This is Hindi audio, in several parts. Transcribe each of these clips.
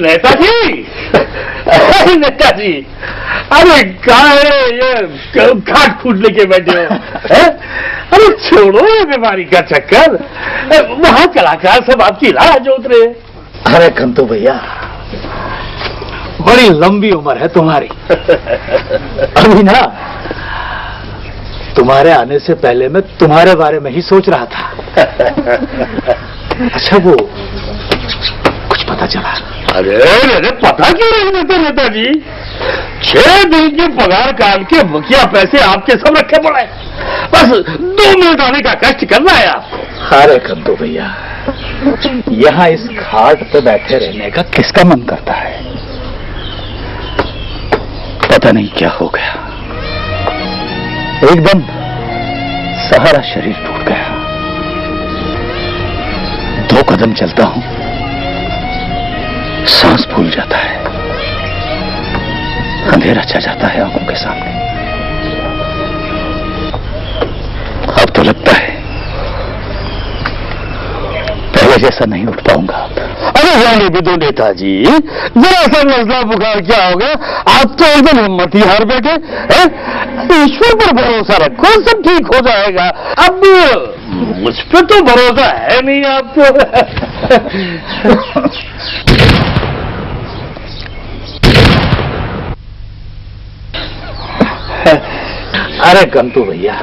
नेताजी, नेताजी, अरे कहाँ है ये घाट फूट लेके बैठे हो? अरे छोड़ो ये बीमारी का चक्कर, वहाँ कलाकार सब आपकी राह जोत रहे हैं। अरे कंतु भैया, बड़ी लंबी उम्र है तुम्हारी। अभी ना तुम्हारे आने से पहले मैं तुम्हारे बारे में ही सोच रहा था। अच्छा वो कुछ पता चला? अरे अरे पता क्यों नहीं देते नेताजी? 6 दिन के पगार काल के मुखिया पैसे आपके सब रखे पड़े, बस 2 मिनट आने का कष्ट करना है आपको। अरे कंतु भैया, यहाँ इस घाट पे बैठे रहने का किसका मन करता है? पता नहीं क्या हो गया, एकदम सारा शरीर टूट गया। 2 कदम चलता हूं, सांस फूल जाता है, अंधेरा छा जाता है आंखों के सामने। अब तो लगता है पहले जैसा नहीं उठ पाऊंगा अब। अरे जाने भी दो नेताजी, जरा सा नजला बुखार क्या होगा? आप तो एकदम हिम्मत ही हार बैठे हैं। ईश्वर पर भरोसा रखो, सब ठीक हो जाएगा। अब मुझ पर तो भरोसा है नहीं आपको। अरे कंतु भैया,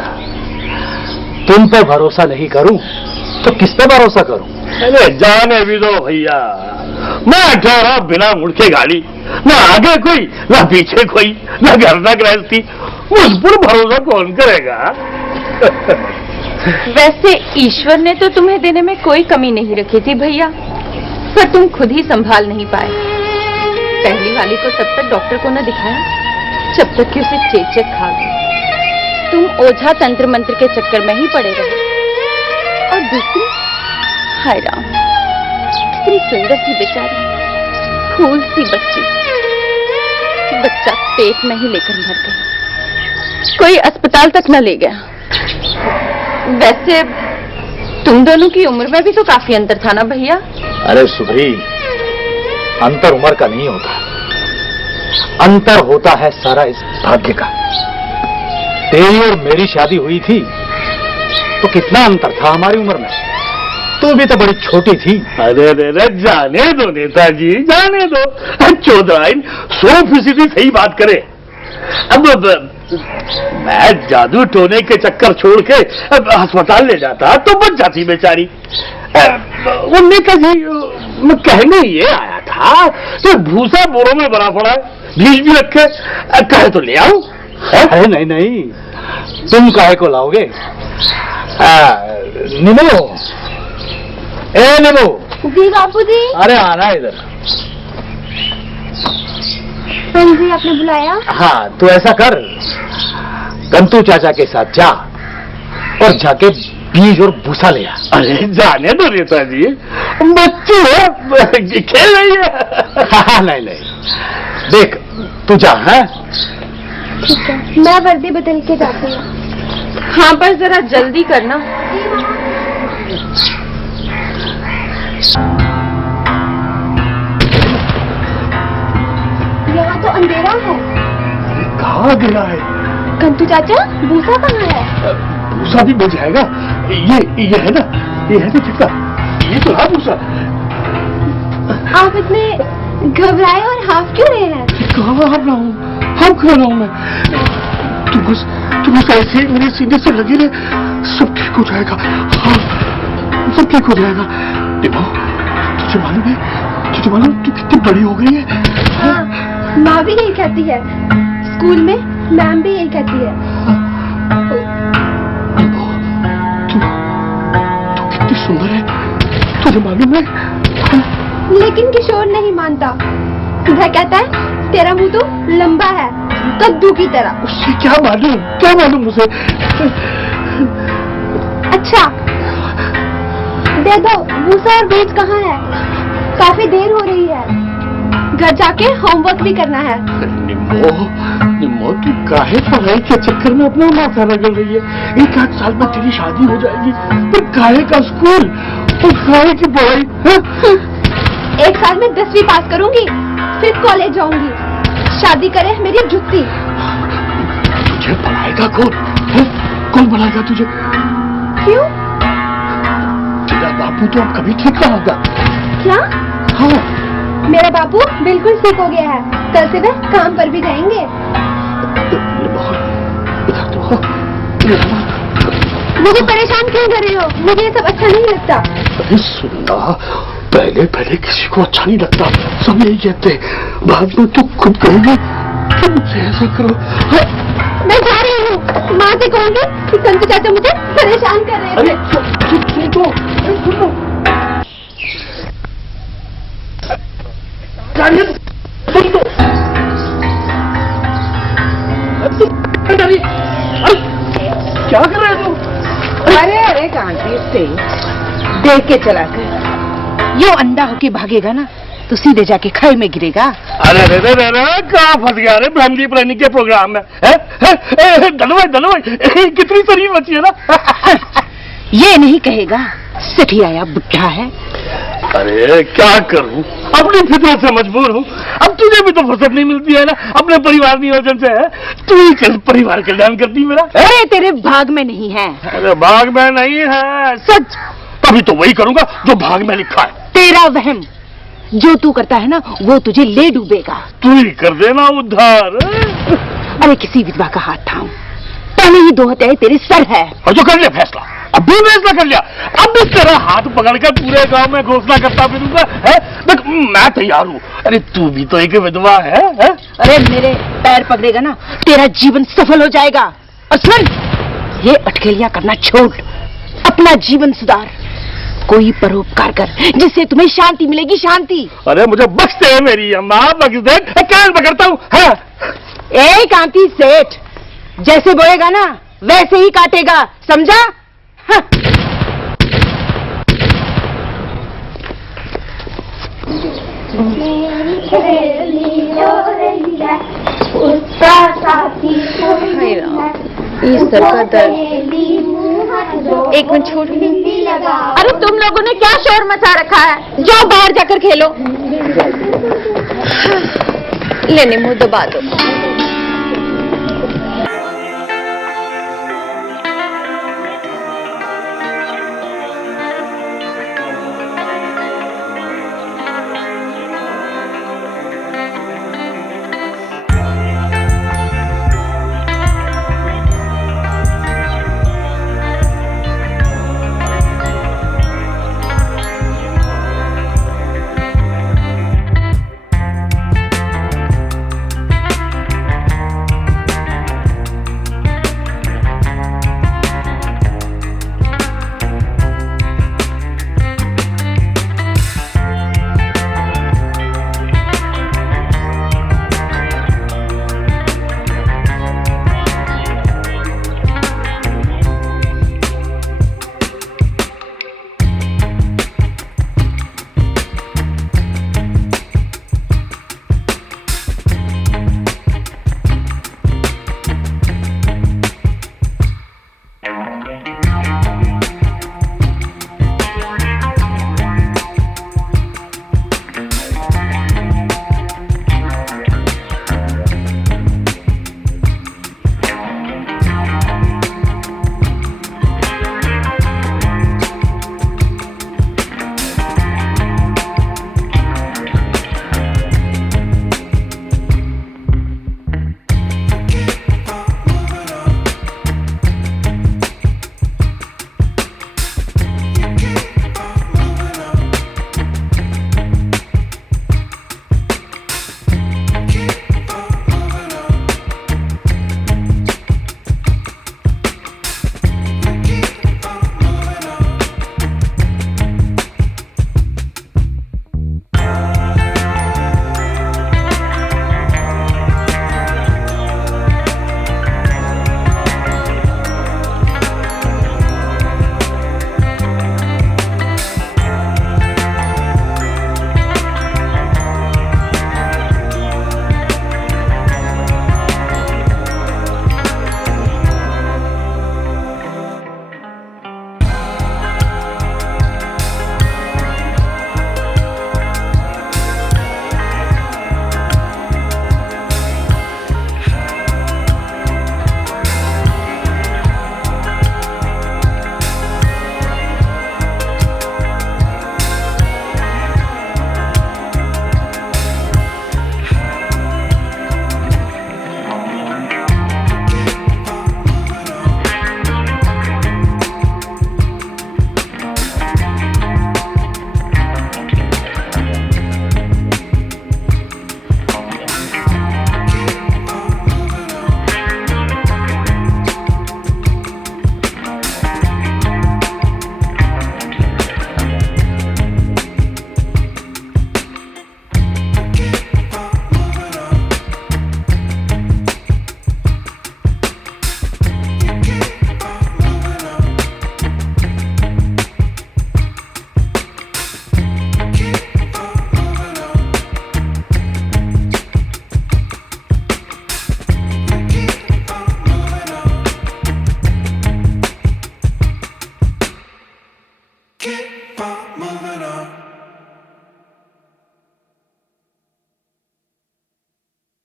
तुम पे भरोसा नहीं करूं तो किस पे भरोसा करूं? अरे जाने भी दो भैया, मैं ठहरा बिना मुड़ के गाड़ी, ना आगे कोई ना पीछे कोई, ना घर ना गृहस्थी, मुझ पर भरोसा कौन करेगा? वैसे ईश्वर ने तो तुम्हें देने में कोई कमी नहीं रखी थी भैया, पर तुम खुद ही संभाल नहीं पाए। पहली वाली को तब तक डॉक्टर को न दिखाया जब तक कि उसे चेचक खा गई। तुम ओझा तंत्र मंत्र के चक्कर में ही पड़े रहे। और दूसरी, हाय राम, कितनी सुंदर सी बेचारी, फूल सी बच्ची, बच्चा पेट में ही लेकर मर गई, कोई अस्पताल तक न ले गया। वैसे तुम दोनों की उम्र में भी तो काफी अंतर था ना भैया? अरे सुधरी, अंतर उम्र का नहीं होता, अंतर होता है सारा इस भाग्य का। तेरी और मेरी शादी हुई थी तो कितना अंतर था हमारी उम्र में, तू भी तो बड़ी छोटी थी। अरे रे जाने दो नेताजी, जाने दो। 14 100% सही बात करे। अब मैं जादू टोने के चक्कर छोड़ के अस्पताल ले जाता तो बच जाती बेचारी। वो नेताजी, मैं कहने ये आया था कि भूसा बोरों में भरा पड़ा है, बीज भी रखे, कहे तो ले आऊं? अरे नहीं नहीं, तुम काहे को लाओगे? निमो, ए निमो। जी बापूजी। अरे आना इधर। हाँ जी, आपने बुलाया? हाँ, तो ऐसा कर, कंतु चाचा के साथ जा और जाके बीज और भूसा ले आ। अरे जाने दो नेताजी, बच्ची है, खेल रही है। हाँ नहीं नहीं, देख तू जा। है ठीक है, मैं वर्दी बदल के जाती हूँ। हाँ, पर जरा जल्दी करना। यहाँ तो अंधेरा है। कहाँ गिरा है? कंतु चाचा, भूसा कहाँ है? भूसा भी मिल जाएगा। ये है ना, ये है ना चिट्टा, ये तो है भूसा। आप इतने घबराए और हाफ क्यों रहे हैं? कहाँ हार रहा हूँ, हम खा रहा हूँ मैं। तुम बस ऐसे ही मेरे सीने से लगे रहे, सब ठीक हो जाएगा। हाँ, सब ठीक हो जाएगा। देखो, तुझे मालूम तू कितनी बड़ी हो गई है? हाँ, माँ भी यही कहती है, स्कूल में मैम भी यही कहती है। तू कितनी सुंदर है, तुझे मालूम है? लेकिन किशोर नहीं मानता, वह कहता है तेरा मुंह तो लंबा है, कद्दू की तरह। उससे क्या मालूम मुझे? अच्छा दे दो, भूसा और बीज कहाँ है? काफी देर हो रही है, घर जाके होमवर्क भी करना है। निम्मो तू काहे पढ़ाई के चक्कर में अपना माथा रगड़ रही है? 1-8 साल में तेरी शादी हो जाएगी, फिर काहे का स्कूल और काहे की पढ़ाई? एक साल में 10वीं पास करूंगी, फिर कॉलेज जाऊंगी। शादी करे मेरी जुत्ती। तुझे पढ़ाएगा कौन है? कौन पढ़ाएगा तुझे? क्यों? तेरा बापू तो अब कभी ठीक ना होगा। क्या? हाँ। मेरा बापू बिल्कुल ठीक हो गया है। कल से वह काम पर भी जाएंगे। मुझे परेशान क्यों कर रहे हो? मुझे ये सब अच्छा नहीं लगता। अरे सुनना, पहले पहले किसी को अच्छा नहीं लगता, सब यही कहते हैं। बाद में तो खुद कहेंगे कि मुझे ऐसा करो। हाँ। मैं जा रही हूँ, माँ से कहूँगी कि संतु चाचा मुझे परेशान कर रहे अरे थे। सुन तो, अरे सुन तो। सुन तो। क्या कर रहे हो? अरे अरे कांति से देख के चला कर, यो अंधा होके भागेगा ना तो सीधे जाके खाई में गिरेगा। अरे रे रे रे रे, कहाँ फंस गया? अरे ब्रह्मदी प्लानी के प्रोग्राम में है? धनवाई कितनी शरीफ बची है ना। ये नहीं कहेगा सठी आया बुढ़ा है। अरे क्या करूं, अपनी फितरत से मजबूर हूँ। अब तुझे भी तो फुर्सत नहीं मिलती है ना अपने परिवार नियोजन से। है तू ही परिवार कल्याण करती मेरा। अरे तेरे भाग में नहीं है। अरे भाग में नहीं है, सच। तभी तो वही करूंगा जो भाग में लिखा है। तेरा वहम, जो तू करता है ना वो तुझे ले डूबेगा। तू ही कर देना उद्धार। अरे किसी विधवा का हाथ थाम, पहले ही 2 हत्याएं तेरे सर है। और जो कर लिया फैसला, अब भी फैसला कर लिया। अब इस तरह हाथ पकड़कर पूरे गांव में घोषणा करता फिरूंगा है? देख मैं तैयार हूँ। अरे तू भी तो एक विधवा है? अरे मेरे पैर पकड़ेगा ना तेरा जीवन सफल हो जाएगा। और सुन, ये अटकेलियां करना छोड़, अपना जीवन सुधार, कोई परोपकार कर जिससे तुम्हें शांति मिलेगी। शांति। अरे मुझे बख्श दे मेरी अम्मा, बख्श दे। क्या पकड़ता हूँ? ए कांति सेठ, जैसे बोएगा ना वैसे ही काटेगा, समझा? हाँ। ये सर का दर्द। एक मिनट छोड़। अरे तुम लोगों ने क्या शोर मचा रखा है? जाओ बाहर जाकर खेलो। लेने मुंह दबा दो।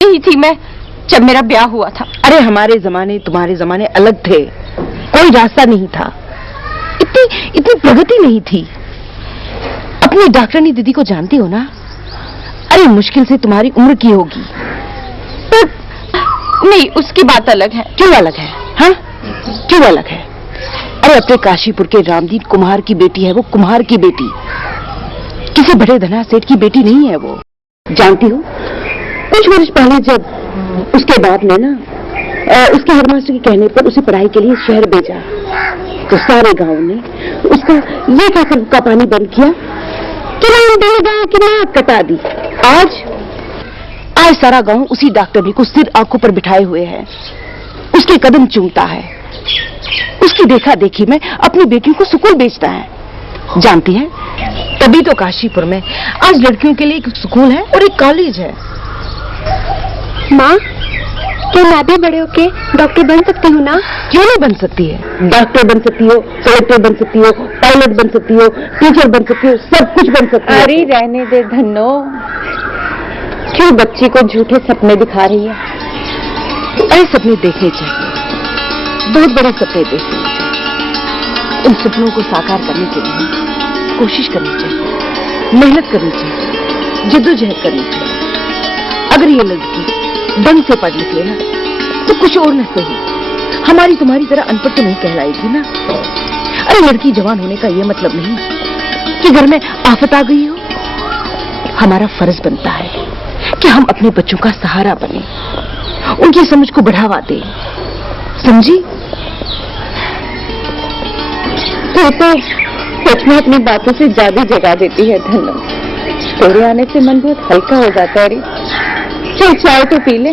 ही थी मैं जब मेरा ब्याह हुआ था। अरे हमारे जमाने तुम्हारे जमाने अलग थे, कोई रास्ता नहीं था, इतनी प्रगति नहीं थी। अपनी डॉक्टरनी दीदी को जानती हो ना? अरे मुश्किल से तुम्हारी उम्र की होगी। पर नहीं, उसकी बात अलग है। क्यों अलग है? हाँ, क्यों अलग है? अरे अपने काशीपुर के रामदीप कुम्हार की बेटी है वो, कुम्हार की बेटी, किसी बड़े धना सेठ की बेटी नहीं है वो। जानती हो, कुछ वर्ष पहले जब उसके बाप ने ना उसके हेडमास्टर के कहने पर उसे पढ़ाई के लिए शहर भेजा, तो सारे गांव ने उसका ये कहकर हुक्का पानी बंद किया कि देगा कि नाक कटा दी। आज सारा गांव उसी डॉक्टरनी को सिर आंखों पर बिठाए हुए है, उसके कदम चूमता है, उसकी देखा देखी में अपनी बेटियों को स्कूल भेजता है। जानती है, तभी तो काशीपुर में आज लड़कियों के लिए एक स्कूल है और एक कॉलेज है। माँ, क्या मैं भी बड़े होके डॉक्टर बन सकती हूँ ना? क्यों नहीं बन सकती है? डॉक्टर बन सकती हो, कलेक्टर बन सकती हो, पायलट बन सकती हो, टीचर बन सकती हो, सब कुछ बन सकती हो। अरे रहने दे धन्नो, क्यों बच्ची को झूठे सपने दिखा रही है? ऐसे सपने देखने चाहिए, बहुत बड़े सपने देखने चाहिए। उन सपनों को साकार करने के लिए कोशिश करनी चाहिए, मेहनत करनी चाहिए, जद्दोजहद करनी चाहिए। अगर ये लड़की ढंग से पढ़ लिख लेना तो कुछ और न सही, हमारी तुम्हारी तरह अनपढ़ तो नहीं कहलाएगी ना। अरे लड़की जवान होने का ये मतलब नहीं कि घर में आफत आ गई हो। हमारा फर्ज बनता है कि हम अपने बच्चों का सहारा बने, उनकी समझ को बढ़ावा दें, समझी? तो सच में अपनी बातों से ज्यादा जगा देती है धन्नो। तेरे आने से मन बहुत हल्का हो जाता है। चल चाय तो पी ले।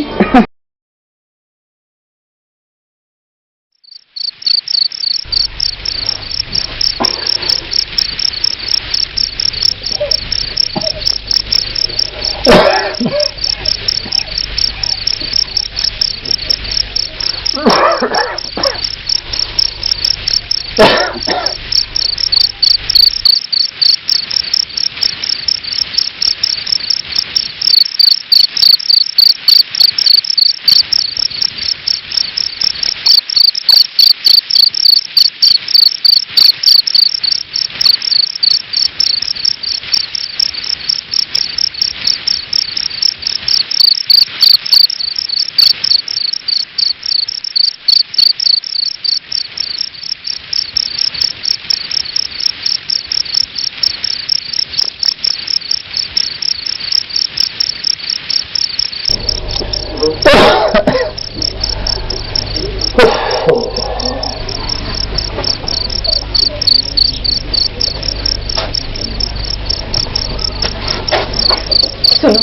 सुनो,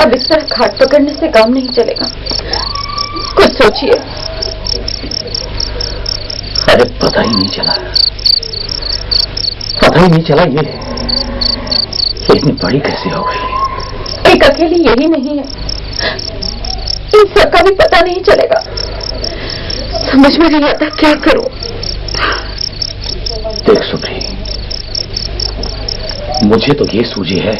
अब इस तरह खाट पकड़ने से काम नहीं चलेगा, कुछ सोचिए। अरे पता ही नहीं चला ये इतनी बड़ी कैसे हो गई। एक अकेली यही नहीं है, इन सबका भी पता नहीं चलेगा। समझ में नहीं आता क्या करूं। देख सुप्री, मुझे तो ये सूझी है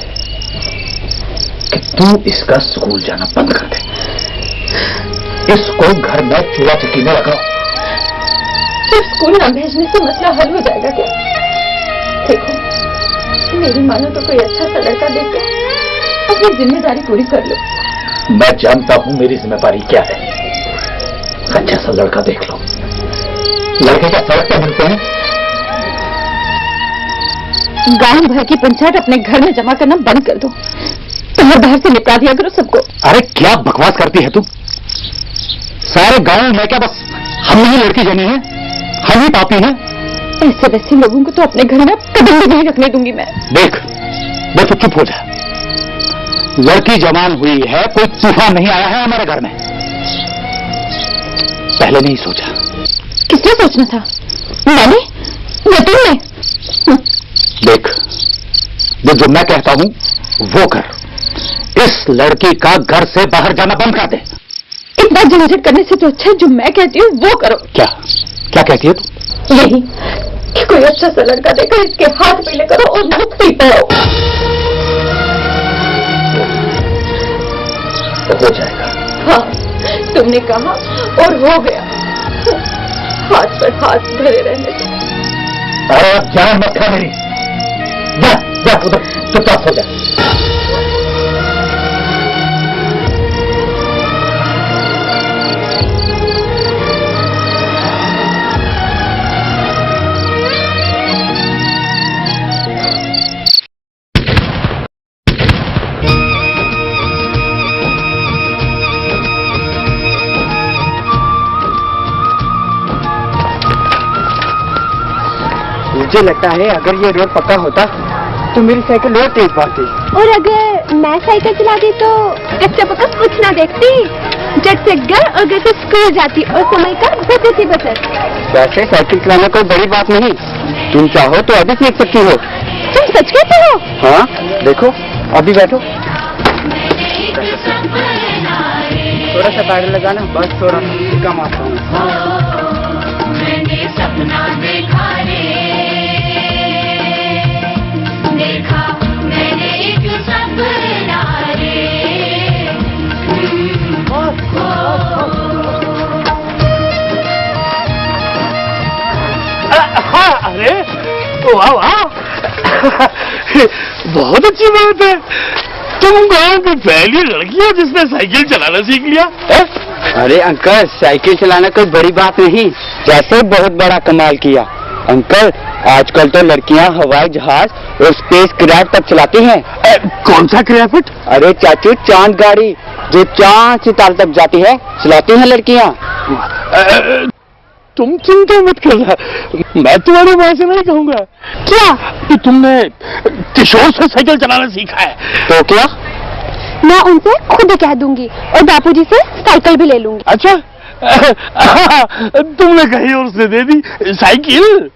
कि तू इसका स्कूल जाना बंद कर दे, इसको घर में चूल्हा चक्की में लगाओ। सिर्फ स्कूल न भेजने से मसला हल हो जाएगा क्या? देखो, मेरी मानो तो कोई अच्छा सा लड़का देखकर अपनी जिम्मेदारी पूरी कर लो। मैं जानता हूं मेरी जिम्मेदारी क्या है। अच्छा सा लड़का देख लो। लड़के क्या सड़क पर मिलते हैं? गांव भर की पंचायत अपने घर में जमा करना बंद कर दो, तुम्हारे बाहर से निपटा दिया करो सबको। अरे क्या बकवास करती है तू? सारे गांव में क्या बस हम ही लड़की जमी है, हम ही पापी हैं? ऐसे वैसे लोगों को तो अपने घर में कदम भी नहीं रखने दूंगी मैं। देख तो चुप हो जा। लड़की जवान हुई है, कोई तूफान नहीं आया है हमारे घर में। पहले नहीं सोचा। किसने सोचना था? मैंने या तुमने? देख, जो मैं कहता हूं वो कर। इस लड़की का घर से बाहर जाना बंद कर दे। इतना झंझट करने से तो अच्छा जो मैं कहती हूँ वो करो। क्या क्या कहती है तू? यही कि कोई अच्छा सा लड़का देखकर इसके हाथ पीले करो और मुक्ति पाओ। हो जाएगा। हाँ, तुमने कहा और हो गया। हाथ पर हाथ धरे रहने से। अरे अब जान मत खा मेरी। जा जा उधर चुपचाप हो जा। मुझे लगता है अगर ये रोड पक्का होता तो मेरी साइकिल और तेज भागती। और अगर मैं साइकिल चलाती तो कच्चा पक्का कुछ ना देखती, झट से घर और घर से स्कूल जाती और समय का बचत ही बचत। वैसे साइकिल चलाना कोई बड़ी बात नहीं, तुम चाहो तो अभी सीख सकती हो। तुम सच कहते हो? हाँ देखो, अभी बैठो। थोड़ा सा पैडल लगाना, बस थोड़ा कम आता हूँ। सपना देखा रे, देखा मैंने एक सपना रे। हाँ, अरे वाह वाह, बहुत अच्छी बात है। तुम गांव की पहली लड़की हो जिसने साइकिल चलाना सीख लिया है? अरे अंकल, साइकिल चलाना कोई बड़ी बात नहीं, जैसे बहुत बड़ा कमाल किया। अंकल, आजकल तो लड़कियां हवाई जहाज और स्पेस क्राफ्ट तक चलाती हैं। कौन सा क्राफ्ट? अरे चाचू, चांद गाड़ी जो चांद सितारे तक जाती है, चलाती हैं लड़कियां। तुम चिंता मत करना, मैं तुम्हारी माँ से नहीं कहूँगा। क्या? कि तुमने किशोर से साइकिल चलाना सीखा है। तो क्या? मैं उनसे खुद कह दूंगी और बापूजी से साइकिल भी ले लूंगी। अच्छा, तुमने कहीं और से दे दी साइकिल?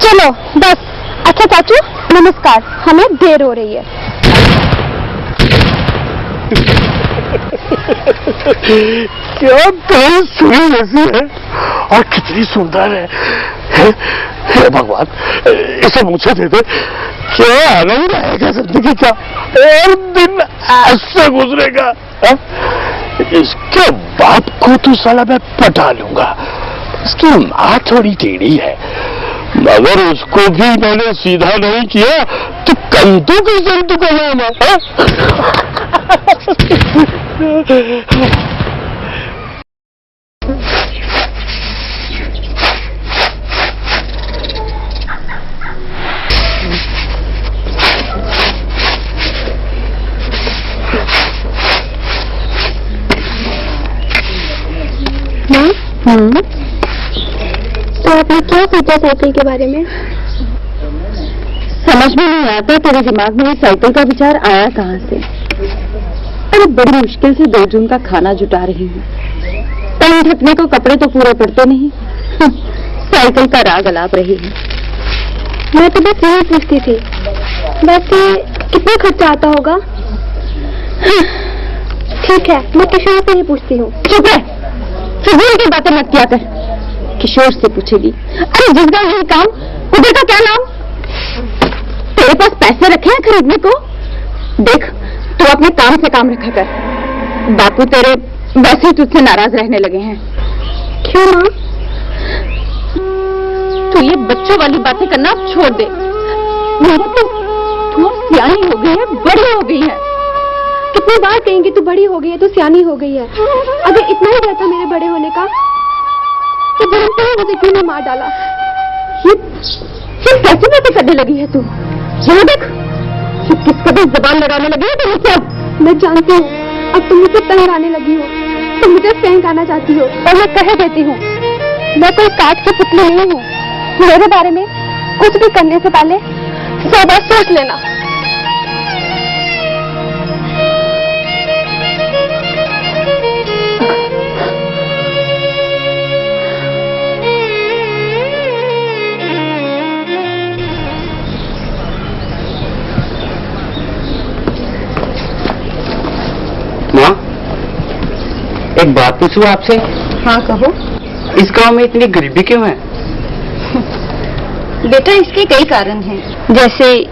चलो बस। अच्छा चाचू, नमस्कार, हमें देर हो रही है। क्या तेज सुनी जैसी है और कितनी सुंदर है। हे भगवान, इसे मुझे दे दे। क्या आनंद आएगा जिंदगी का, और दिन ऐसे गुजरेगा। इसके बाप को तो साला मैं पटा लूंगा। इसकी माँ थोड़ी टेढ़ी है, मगर उसको भी मैंने सीधा नहीं किया तो कंटू के संतु का नाम है। तो आपने क्या सोचा साइकिल के बारे में? समझ में नहीं आता तेरे दिमाग में ये साइकिल का विचार आया कहाँ से। अरे बड़ी मुश्किल से 2 जून का खाना जुटा रही हूँ, कहीं ढकने को कपड़े तो पूरे पड़ते नहीं। साइकिल का राग अलाप रही है। मैं तो बस यही पूछती थी, वैसे कितना खर्चा आता होगा? ठीक है, मैं किशोर से ही पूछती हूँ। चुप है, फिजूल की बातें मत किया कर। किशोर से पूछेगी? अरे जिस गाँव यही काम, उधर का क्या नाम? तेरे पास पैसे रखे हैं खरीदने को? देख, तू अपने काम से काम रखा कर। बापू तेरे वैसे ही तुझसे नाराज रहने लगे हैं। क्यों माँ? तू ये बच्चों वाली बातें करना अब छोड़ दे। मेरी तो तू अब सियानी हो गई है, बड़ी हो गई है। कितनी बार कहेंगे तू बड़ी हो गई है, तू सियानी हो गई है। अगर इतना ही रहता मेरे बड़े होने का तो जन्म से ही मुझे क्यों नहीं मार डाला? ये कैसी बातें करने लगी है तू? यहाँ देख, ये किस कदर जबान लड़ाने लगी है तुम मुझसे अब। मैं जानती हूँ अब तुम मुझसे तंग आने लगी हो, तुम मुझे फेंक आना चाहती हो, और मैं कह देती हूँ मैं कोई काट के पुतली नहीं हूँ। मेरे बारे में कुछ भी करने से पहले 100 बार सोच लेना। माँ, एक बात पूछूं आपसे? हाँ कहो। इस गांव में इतनी गरीबी क्यों है? बेटा इसके कई कारण हैं, जैसे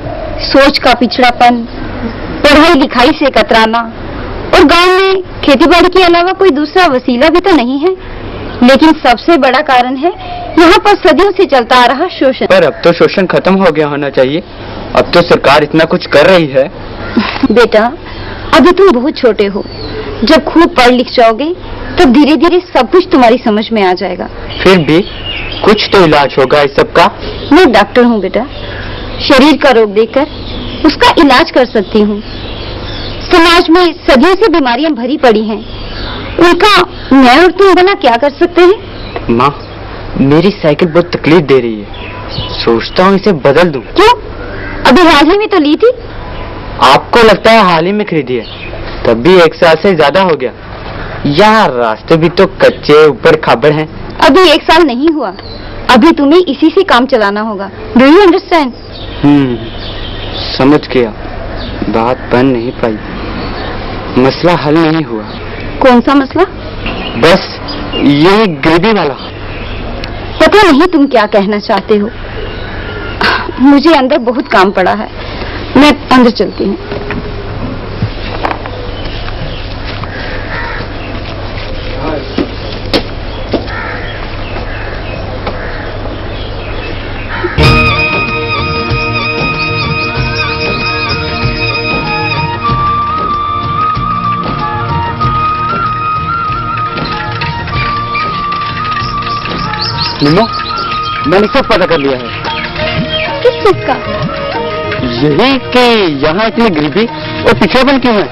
सोच का पिछड़ापन, पढ़ाई लिखाई से कतराना, और गांव में खेतीबाड़ी के अलावा कोई दूसरा वसीला भी तो नहीं है। लेकिन सबसे बड़ा कारण है यहाँ पर सदियों से चलता आ रहा शोषण। पर अब तो शोषण खत्म हो गया होना चाहिए। अब तो सरकार इतना कुछ कर रही है। बेटा अभी तुम बहुत छोटे हो, जब खूब पढ़ लिख जाओगे तब धीरे धीरे सब कुछ तुम्हारी समझ में आ जाएगा। फिर भी कुछ तो इलाज होगा इस सब का। मैं डॉक्टर हूँ बेटा, शरीर का रोग देकर उसका इलाज कर सकती हूँ। समाज में सदियों से बीमारियां भरी पड़ी हैं, उनका मैं और तुम भला क्या कर सकते हैं? माँ, मेरी साइकिल बहुत तकलीफ दे रही है, सोचता हूँ इसे बदल दूं। क्यों? अभी हाल ही में तो ली थी। आपको लगता है हाल ही में खरीदी है, तब भी 1 साल से ज्यादा हो गया। यहाँ रास्ते भी तो कच्चे ऊपर खाबड़ हैं। अभी 1 साल नहीं हुआ, अभी तुम्हें इसी से काम चलाना होगा। Do you understand? समझ गया। बात बन नहीं पाई, मसला हल नहीं हुआ। कौन सा मसला? बस ये गरीबी वाला। पता नहीं तुम क्या कहना चाहते हो। मुझे अंदर बहुत काम पड़ा है, मैं अंदर चलती हूँ। मीनू, मैंने सब पता कर लिया है। किस चीज का? यही कि यहाँ इतनी गरीबी और पिछड़ापन क्यों है?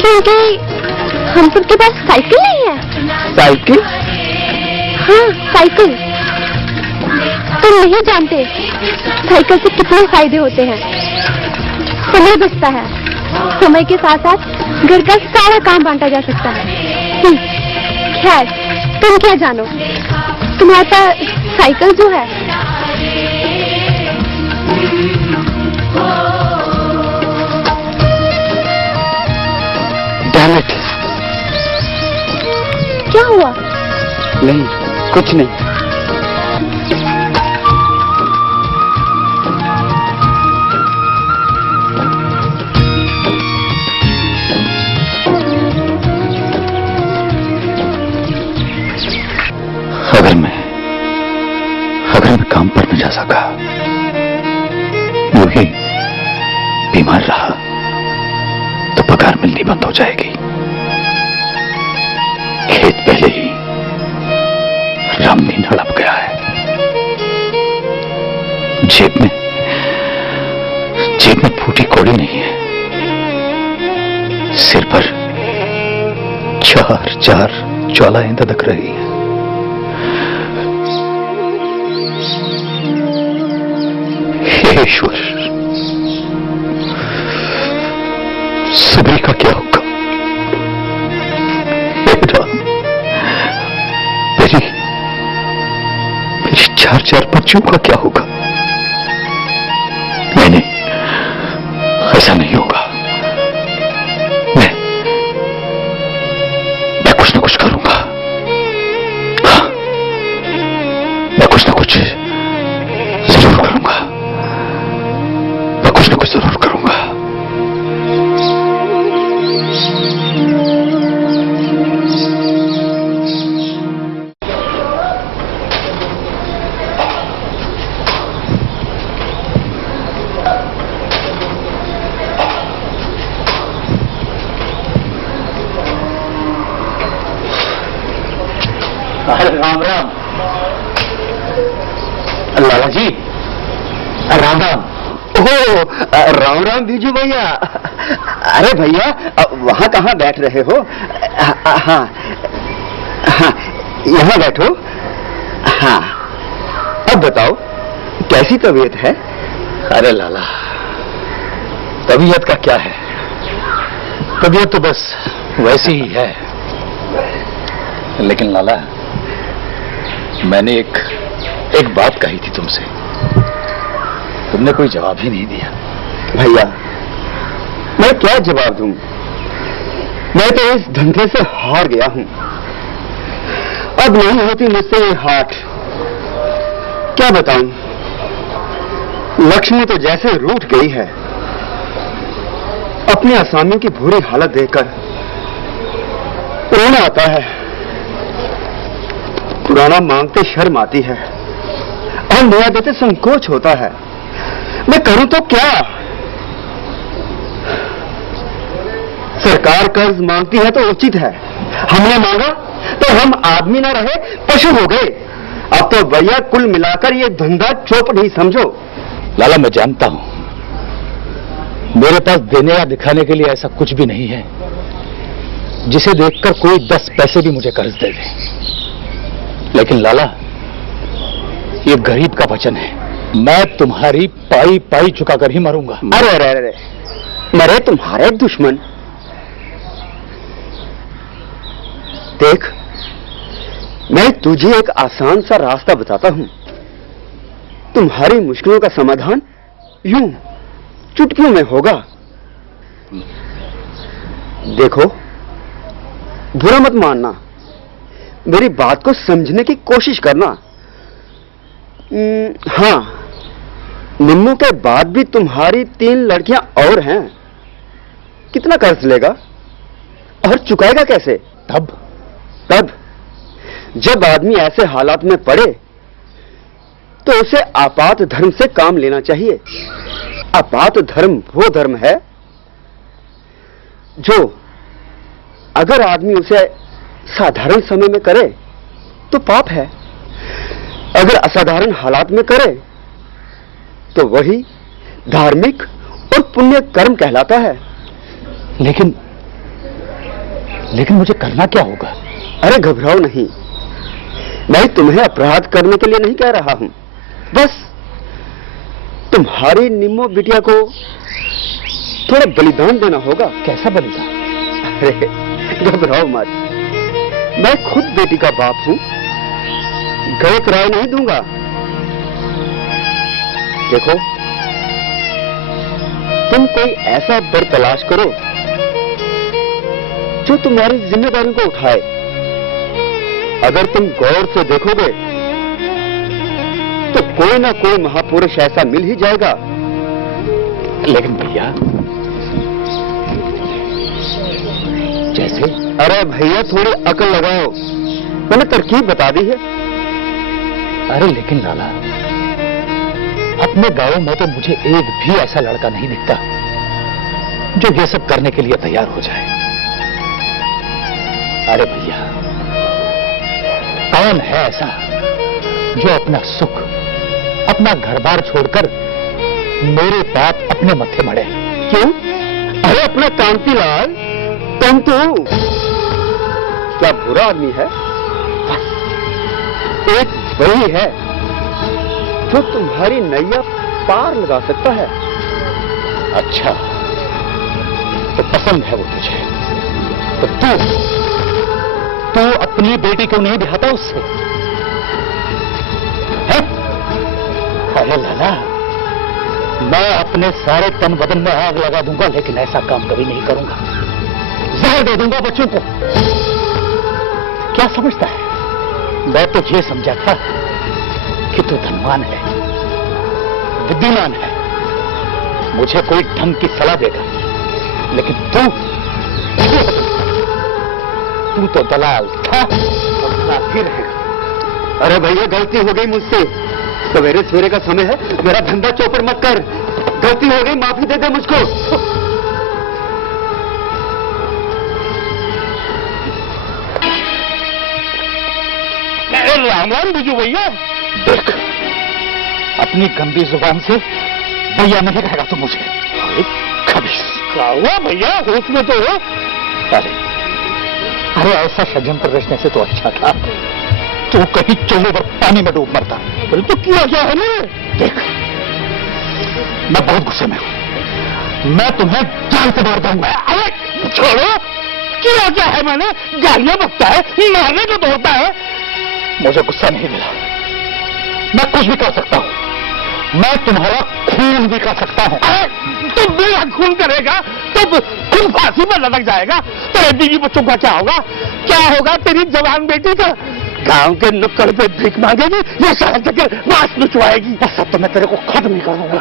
क्योंकि हम सबके पास साइकिल नहीं है। साइकिल? हाँ साइकिल। तुम नहीं जानते साइकिल से कितने फायदे होते हैं। समय बचता है, समय के साथ साथ घर का सारा काम बांटा जा सकता है। खैर तुम क्या जानो, तुम्हारे पास साइकिल जो है Damn it! क्या हुआ? नहीं, कुछ नहीं। अगर मैं काम पर न जा सका, वही बीमार रहा, तो पगार मिलनी बंद हो जाएगी। खेत पहले ही रामनी हड़प गया है। जेब में फूटी कौड़ी नहीं है। सिर पर चार ज्वालाएं धधक रही हैं। हे ईश्वर, सबरी का क्या होगा? मेरी चार बच्चों का क्या होगा? नहीं, ऐसा नहीं होगा। मैं कुछ ना कुछ करूंगा। हाँ, मैं कुछ ना कुछ जरूर करूंगा। मैं कुछ ना कुछ जरूर करूंगा। राम राम लाला जी, राम राम। ओह, राम राम बीजू भैया। अरे भैया, वहाँ कहाँ बैठ रहे हो? हाँ हाँ, यहाँ बैठो। हाँ, अब बताओ कैसी तबीयत है? अरे लाला, तबीयत का क्या है? तबीयत तो बस वैसी ही है। लेकिन लाला, मैंने एक बात कही थी तुमसे, तुमने कोई जवाब ही नहीं दिया। भैया, मैं क्या जवाब दूं? मैं तो इस धंधे से हार गया हूं। अब नहीं होती मुझसे ये हाट। क्या बताऊं, लक्ष्मी तो जैसे रूठ गई है। अपनी असामियों की बुरी हालत देखकर रोना आता है। पुराना मांगते शर्म आती है और नया देते संकोच होता है। मैं करूं तो क्या? सरकार कर्ज मांगती है तो उचित है, हमने मांगा तो हम आदमी ना रहे पशु हो गए। अब तो भैया कुल मिलाकर ये धंधा चौपट ही समझो। लाला, मैं जानता हूं मेरे पास देने या दिखाने के लिए ऐसा कुछ भी नहीं है जिसे देखकर कोई 10 पैसे भी मुझे कर्ज दे दे। लेकिन लाला, ये गरीब का वचन है, मैं तुम्हारी पाई पाई चुकाकर ही मरूंगा। अरे अरे अरे, मरे तुम्हारे दुश्मन। देख, मैं तुझे एक आसान सा रास्ता बताता हूं। तुम्हारी मुश्किलों का समाधान यूं चुटकियों में होगा। देखो, बुरा मत मानना, मेरी बात को समझने की कोशिश करना। हाँ, निम्मू के बाद भी तुम्हारी 3 लड़कियां और हैं। कितना कर्ज लेगा और चुकाएगा कैसे? तब जब आदमी ऐसे हालात में पड़े तो उसे आपात धर्म से काम लेना चाहिए। आपात धर्म वो धर्म है जो अगर आदमी उसे साधारण समय में करे तो पाप है, अगर असाधारण हालात में करे तो वही धार्मिक और पुण्य कर्म कहलाता है। लेकिन मुझे करना क्या होगा? अरे घबराओ नहीं, मैं तुम्हें अपराध करने के लिए नहीं कह रहा हूं। बस तुम्हारी निम्मो बिटिया को थोड़ा बलिदान देना होगा। कैसा बलिदान? अरे घबराओ मत, मैं खुद बेटी का बाप हूं, गलत राय नहीं दूंगा। देखो, तुम कोई ऐसा वर तलाश करो जो तुम्हारी जिम्मेदारी को उठाए। अगर तुम गौर से देखोगे तो कोई ना कोई महापुरुष ऐसा मिल ही जाएगा। लेकिन भैया, जैसे? अरे भैया, थोड़ी अकल लगाओ, मैंने तरकीब बता दी है। अरे लेकिन लाला, अपने गांव में तो मुझे एक भी ऐसा लड़का नहीं दिखता जो ये सब करने के लिए तैयार हो जाए। अरे भैया, कौन है ऐसा जो अपना सुख, अपना घर-बार छोड़कर मेरे पाप अपने मत्थे मढ़े? क्यों? अरे अपना कांतिलाल तंतु क्या बुरा आदमी है? एक वही है जो तुम्हारी नैया पार लगा सकता है। अच्छा, तो पसंद है वो तुझे, तो तू अपनी बेटी क्यों नहीं दिखाता उससे? है? अरे लाला, मैं अपने सारे तन बदन में आग लगा दूंगा, लेकिन ऐसा काम कभी नहीं करूंगा। जहर दे दूंगा बच्चों को। क्या समझता है? मैं तो ये समझा था कि तू धनवान है, बुद्धिमान है, मुझे कोई ढंग की सलाह देगा, लेकिन तू तो दलाल था और दलाल ही रहेगा। अरे भैया, गलती हो गई मुझसे। सवेरे सवेरे का समय है, मेरा धंधा चौपट मत कर। गलती हो गई, माफी दे दे मुझको। राम राम बिजू भैया। देख, अपनी गंदी जुबान से भैया नहीं कहेगा तू मुझे। खबीस। क्या हुआ भैया, होश में तो हो? अरे ऐसा षड्यंत्र रचने से तो अच्छा था तू कहीं चोले पर पानी में डूब मरता। अरे तो किया क्या है? देख, मैं बहुत गुस्से में हूं, मैं तुम्हें जान से मार दूंगा। अरे छोड़ो, किया क्या है मैंने? गालियां बकता है, मारने को दौड़ता है। मुझे गुस्सा नहीं मिला, मैं कुछ भी कर सकता हूं, मैं तुम्हारा खून भी कर सकता हूं। तुम मेरा खून करेगा तो खुद फांसी पर लटक जाएगा। तेरे बीवी बच्चों का क्या होगा? क्या होगा तेरी जवान बेटी का? गांव के नुक्कड़ पे भीख मांगेगी या सड़क के मांस लुचवाएगी? सब तो मैं तेरे को खत्म ही कर दूंगा।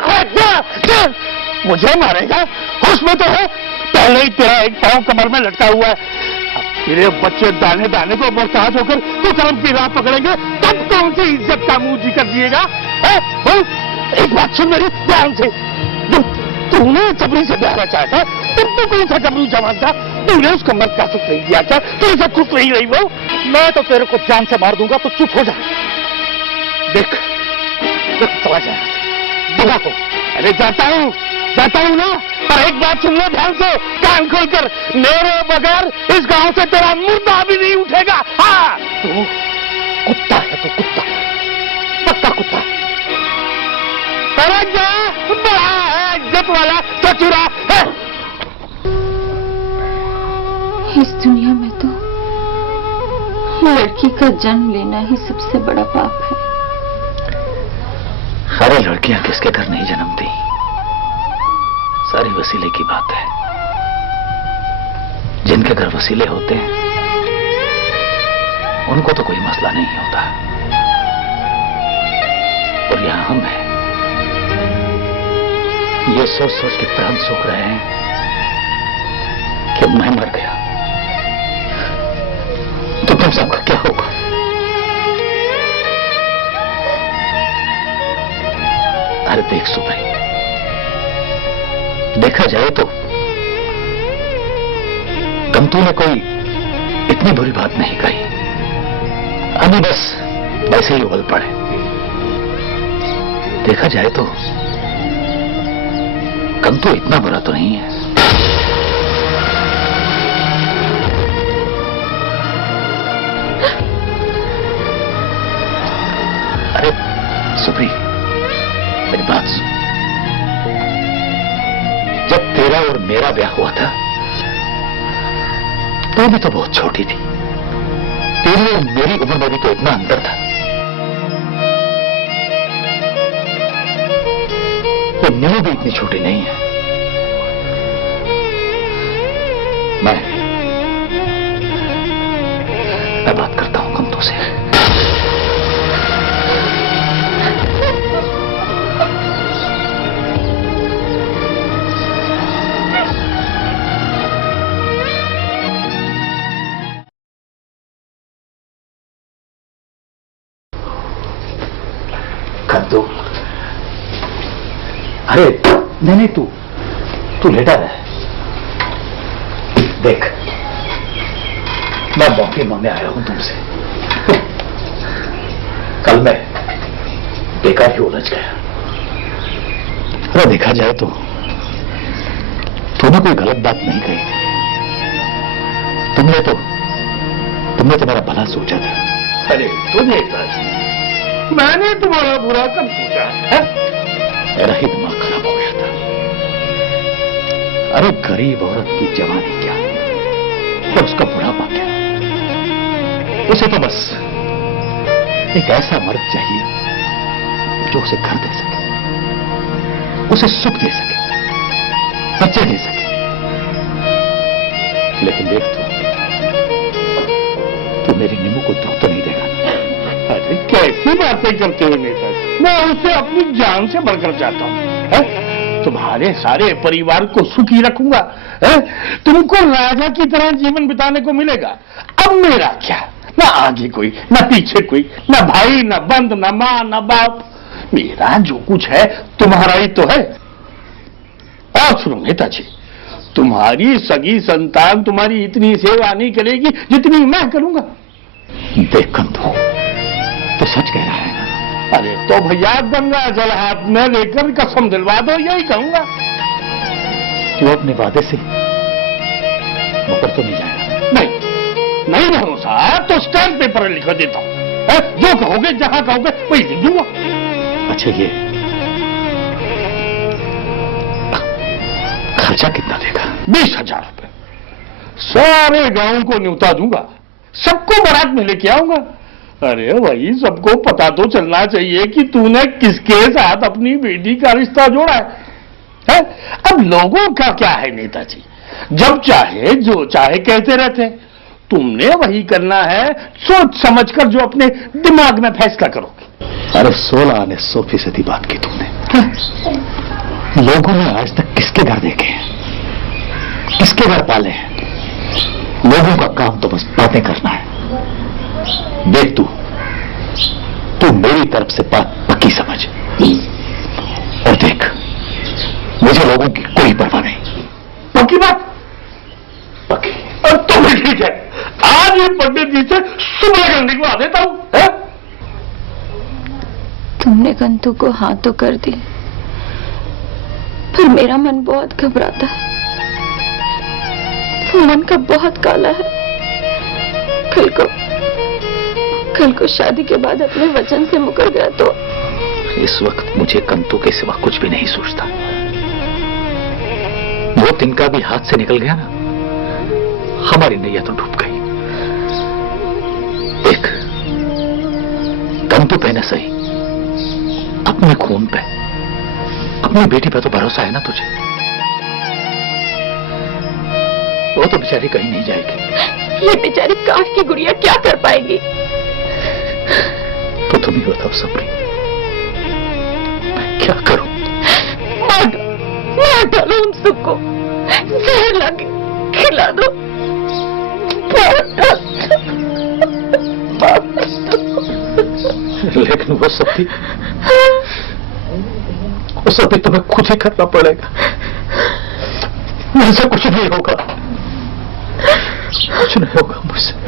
मुझे मारेगा? होश में तो है? पहले ही तेरा एक पांव कमर में लटका हुआ है। अब तेरे बच्चे दाने दाने को मोहताज होकर तो कर्म की राह पकड़ेंगे, तब कौन सी इज्जत का मुंह जी कर दिएगा? एक बात सुन मेरी ध्यान से, तूने जबरी से ब्याह रचा था, तुम तो कौन सा जबरू जवान था? तूने उसको मर्द का सुख नहीं दिया क्या? तेरे से खुश नहीं रही वो? मैं तो तेरे को जान से मार दूंगा, तो चुप हो जा। देख चला जाए दूंगा तो। अरे जाता हूँ ना, पर एक बात सुन लो ध्यान से, कान खोलकर, मेरे बगैर इस गांव से तेरा मुर्दा भी नहीं उठेगा। हाँ, तू कुत्ता है, तू कुत्ता, पक्का कुत्ता। अरे जा, बड़ा है, इज्जत वाला चचुरा है। इस दुनिया में तो लड़की का जन्म लेना ही सबसे बड़ा पाप है। सारी लड़कियां किसके घर नहीं जन्मती, सारी वसीले की बात है। जिनके घर वसीले होते हैं उनको तो कोई मसला नहीं होता, और यहां हम हैं, ये सोच सोच के प्राण सूख रहे हैं कि मैं मर गया तो तुम सबका क्या होगा? अरे देख सुभाई, देखा जाए तो कंतु ने कोई इतनी बुरी बात नहीं कही, अभी बस वैसे ही उबल पड़े। देखा जाए तो कंतु इतना बुरा तो नहीं है। अरे सुप्री, मेरी बात सुन, जब तेरा और मेरा ब्याह हुआ था तो भी तो बहुत छोटी थी, तेरी और मेरी उम्र में भी तो इतना अंतर था। ये न्यू भी इतनी छोटी नहीं है। मैं बात करता हूं कंतु से। कंतु, अरे नहीं, तू लेटा रहे। देख, मैं माफी मांगने आया हूं तुमसे। कल मैं बेकार ही उलझ गया। अरे देखा जाए तो तूने कोई गलत बात नहीं कही थी। तुमने तो मेरा भला सोचा था। अरे तुझे मैंने तुम्हारा बुरा कब सोचा है? मेरा ही दिमाग खराब हो गया था। अरे गरीब औरत की जवानी क्या और उसका बुढ़ापा क्या, उसे तो बस एक ऐसा मर्द चाहिए जो उसे घर दे सके, उसे सुख दे सके, बच्चे दे सके। लेकिन देख तू मेरी नीमू को दुख तो नहीं देगा? अरे कैसी बातें करते हो नेताजी, मैं उसे अपनी जान से बढ़कर चाहता हूँ। तुम्हारे सारे परिवार को सुखी रखूंगा, तुमको राजा की तरह जीवन बिताने को मिलेगा। अब मेरा क्या, ना आगे कोई, ना पीछे कोई, ना भाई, ना बंद, ना माँ, ना बाप। मेरा जो कुछ है तुम्हारा ही तो है। और सुनो नेताजी, तुम्हारी सगी संतान तुम्हारी इतनी सेवा नहीं करेगी जितनी मैं करूंगा। देख कंतु, तो सच कह रहा है ना? अरे तो भैया गंगा जल हाथ में लेकर कसम दिलवा दो, यही कहूंगा। तू अपने वादे से मुकर तो नहीं जाएगा? नहीं भरोसा तो स्टैम्प पेपर लिख देता हूं, जो कहोगे जहां कहोगे वही लिख दूंगा। अच्छा, ये खर्चा कितना देगा? 20,000 रुपए। सारे गांव को न्योता दूंगा, सबको बारात में लेके आऊंगा। अरे भाई, सबको पता तो चलना चाहिए कि तूने किसके साथ अपनी बेटी का रिश्ता जोड़ा है? अब लोगों का क्या है नेताजी, जब चाहे जो चाहे कहते रहते हैं। तुमने वही करना है, सोच समझकर जो अपने दिमाग में फैसला करोगे। अरे 16 आने 100% बात की तुमने। लोगों ने आज तक किसके घर देखे हैं, किसके घर पाले हैं? लोगों का काम तो बस बातें करना है। देख तू मेरी तरफ से बात पक्की समझ, और देख मुझे लोगों की कोई परवाह नहीं। पक्की बात? पक्की। और तो भी ठीक है, आज ये पंडित जी से सुबह निकलवा देता हूं। है? तुमने कंतु को हाँ तो कर दी, पर मेरा मन बहुत घबराता है। वो मन का बहुत काला है। कल को शादी के बाद अपने वचन से मुकर गया तो। इस वक्त मुझे कंतु के सिवा कुछ भी नहीं सोचता। वो तिनका भी हाथ से निकल गया ना, हमारी नैया तो डूब गई। देख कंतु पे न सही, अपने खून पे, अपनी बेटी पे तो भरोसा है ना तुझे। वो तो बेचारी कहीं नहीं जाएगी। ये बेचारी काठ की गुड़िया क्या कर पाएगी? तो तुम ही बताओ सबरी, मैं क्या करूं? मार डालो उन सबको, जहर लाके खिला दो। लेकिन वो सब तुम्हें खुद ही करना पड़ेगा। मुझसे कुछ नहीं होगा, कुछ नहीं होगा मुझसे।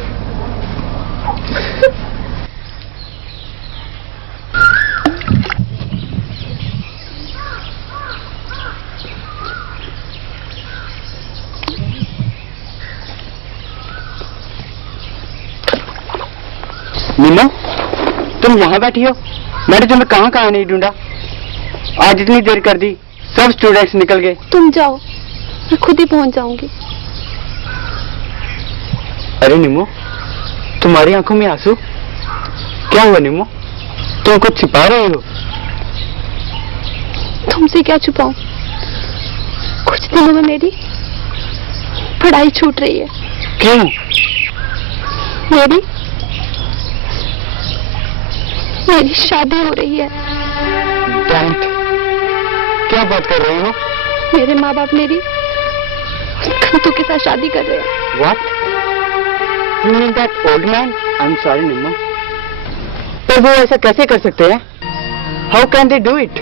मीना, तुम यहाँ बैठी हो? मैंने तुम्हें कहाँ नहीं ढूंढा। आज इतनी देर कर दी, सब स्टूडेंट्स निकल गए। तुम जाओ, मैं खुद ही पहुंच जाऊंगी। अरे निमो, तुम्हारी आंखों में आंसू क्या हुआ? निमो, तुम कुछ छिपा रही हो? तुमसे क्या छुपाऊं? कुछ दिनों में मेरी पढ़ाई छूट रही है। क्यों? मेरी शादी हो रही है। डैंट, क्या बात कर रही हो? मेरे माँ बाप मेरी उस कंतु के साथ शादी कर रहे हैं। What? You mean that old man? I'm sorry, Nimmo. पर वो ऐसा कैसे कर सकते हैं? How can they do it?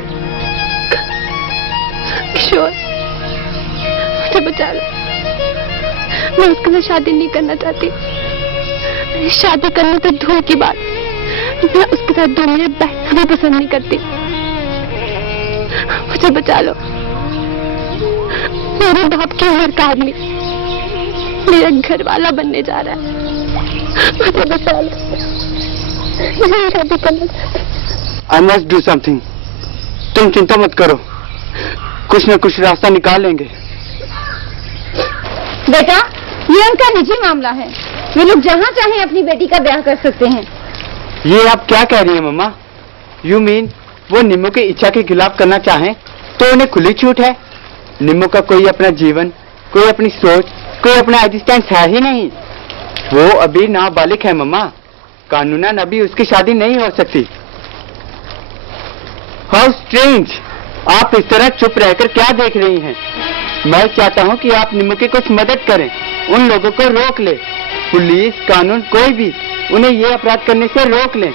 किशोर, मुझे बचा लो। मैं उसके साथ शादी नहीं करना चाहती। शादी करना तो दूर की बात, मैं उसके साथ 2 मिनट बैठना भी पसंद नहीं करती। मुझे बचा लो। मेरे बाप की उम्र का आदमी मेरा घर वाला बनने जा रहा है। मुझे बचा लो, मैं शादी करना चाहती। I must do something. तुम चिंता मत करो, कुछ न कुछ रास्ता निकाल लेंगे। बेटा, ये उनका निजी मामला है। वे लोग जहाँ चाहें अपनी बेटी का ब्याह कर सकते हैं। ये आप क्या कह रही हैं मम्मा? You mean वो निम्मो की इच्छा के खिलाफ करना चाहें तो उन्हें खुली छूट है? निम्मो का कोई अपना जीवन, कोई अपनी सोच, कोई अपना एग्जिस्टेंस है ही नहीं। वो अभी नाबालिग है मम्मा, कानूनन अभी उसकी शादी नहीं हो सकती। हाउ स्ट्रेंज, आप इस तरह चुप रहकर क्या देख रही हैं? मैं चाहता हूँ कि आप निम्मो की कुछ मदद करें, उन लोगों को रोक ले। पुलिस, कानून, कोई भी उन्हें ये अपराध करने से रोक ले।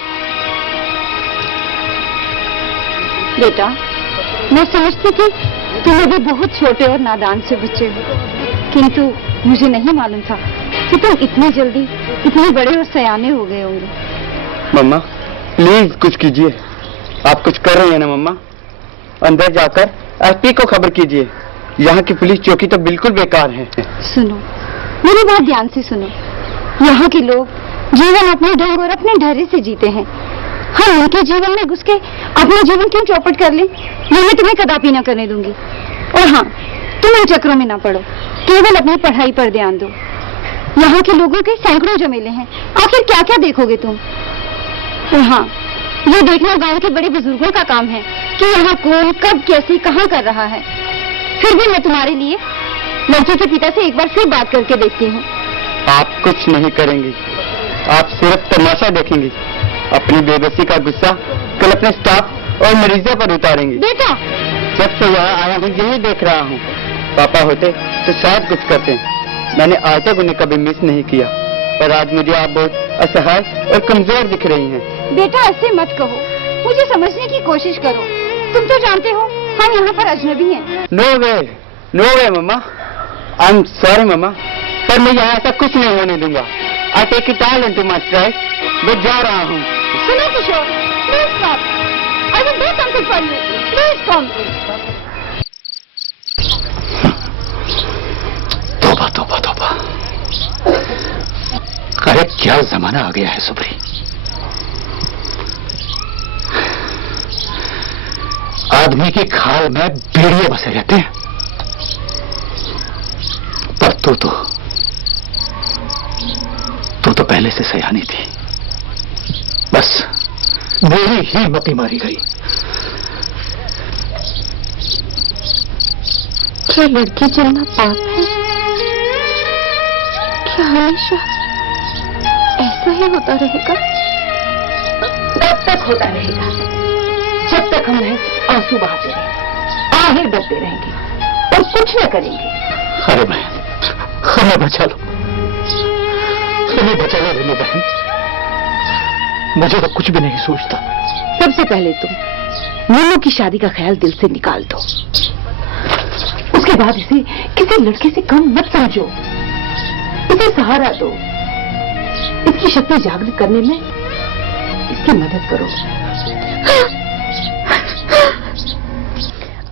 बेटा, मैं समझती थी तुम अभी बहुत छोटे और नादान से बच्चे हो, किंतु मुझे नहीं मालूम था कि तुम इतनी जल्दी इतने बड़े और सयाने हो गए होंगे। मम्मा, प्लीज कुछ कीजिए। आप कुछ कर रहे हैं ना मम्मा? अंदर जाकर एसपी को खबर कीजिए। यहाँ की पुलिस चौकी तो बिल्कुल बेकार है। सुनो, मेरी बात ध्यान से सुनो। यहाँ के लोग जीवन अपने ढंग और अपने ढर्रे से जीते हैं। हम उनके जीवन में घुस के अपना जीवन क्यों चौपट कर ले, ये मैं तुम्हें कदापि ना करने दूंगी। और हाँ, तुम इन चक्रों में ना पड़ो, केवल अपनी पढ़ाई पर ध्यान दो। यहाँ के लोगों के सैकड़ों जमेले हैं, आखिर क्या क्या देखोगे तुम। और हाँ, ये देखना गांव के बड़े बुजुर्गों का काम है कि यहाँ कौन कब कैसे कहाँ कर रहा है। फिर भी मैं तुम्हारे लिए लड़के के पिता से एक बार फिर बात करके देखती हूँ। आप कुछ नहीं करेंगी, आप सिर्फ तमाशा देखेंगी। अपनी बेबसी का गुस्सा कल अपने स्टाफ और मरीजों पर उतारेंगी। बेटा, जब से यहाँ आया हूँ यही देख रहा हूँ। पापा होते तो शायद कुछ करते। मैंने आज तक उन्हें कभी मिस नहीं किया, पर आज मुझे आप बहुत असहाय और कमजोर दिख रही हैं। बेटा ऐसे मत कहो, मुझे समझने की कोशिश करो। तुम तो जानते हो हम यहाँ पर अजनबी हैं। No way mama, I am sorry mama, पर मैं यहाँ ऐसा कुछ नहीं होने दूंगा। I take it all into my stride. मैं जा रहा हूँ। सुनो Kishore, please stop, I will do something for you, please come. तौबा तौबा तौबा, अरे क्या जमाना आ गया है सुप्री। आदमी की खाल में भेड़िए बसे रहते हैं, पर तू तो पहले से सयानी थी, बस मेरी ही मती मारी गई। क्या लड़की जन्ना पाप है? क्या हमेशा ऐसा ही होता रहेगा? तब तक होता रहेगा जब तक हम आंसू बहाते रहेंगे, आहें भरते रहेंगे और कुछ न करेंगे। अरे बहन, हमें बचा लो, हमें बचा लो रेनू बहन, मुझे तो कुछ भी नहीं सोचता। सबसे पहले तुम नीलू की शादी का ख्याल दिल से निकाल दो, उसके बाद इसे किसी लड़के से कम मत समझो, इसे सहारा दो, इसकी शक्ति जागृत करने में इसकी मदद करो।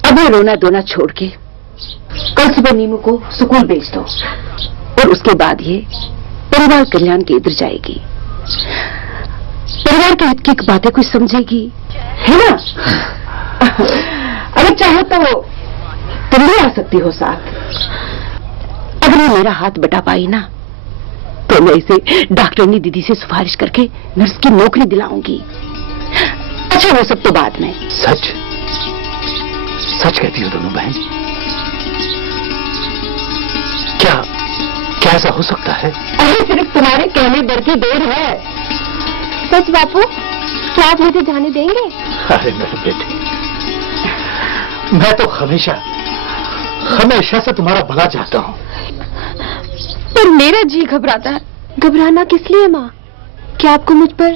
अब ये रोना धोना छोड़ के कल सुबह नीमू को स्कूल भेज दो और उसके बाद ये परिवार कल्याण केंद्र जाएगी, परिवार के हित की बातें कुछ समझेगी, है ना? अगर चाहो तो तुम भी आ सकती हो साथ। अगर ये मेरा हाथ बटा पाई ना तो मैं इसे डॉक्टरनी दीदी से सिफारिश करके नर्स की नौकरी दिलाऊंगी। अच्छा वो सब तो बाद में। सच सच कहती हो दोनों बहन? क्या ऐसा हो सकता है? अरे सिर्फ तुम्हारे कहने भर की देर है। सच बापू, क्या आप मुझे जाने देंगे? अरे मेरे बेटे, मैं तो हमेशा से तुम्हारा भला चाहता हूँ, पर मेरा जी घबराता है। घबराना किस लिए माँ? क्या आपको मुझ पर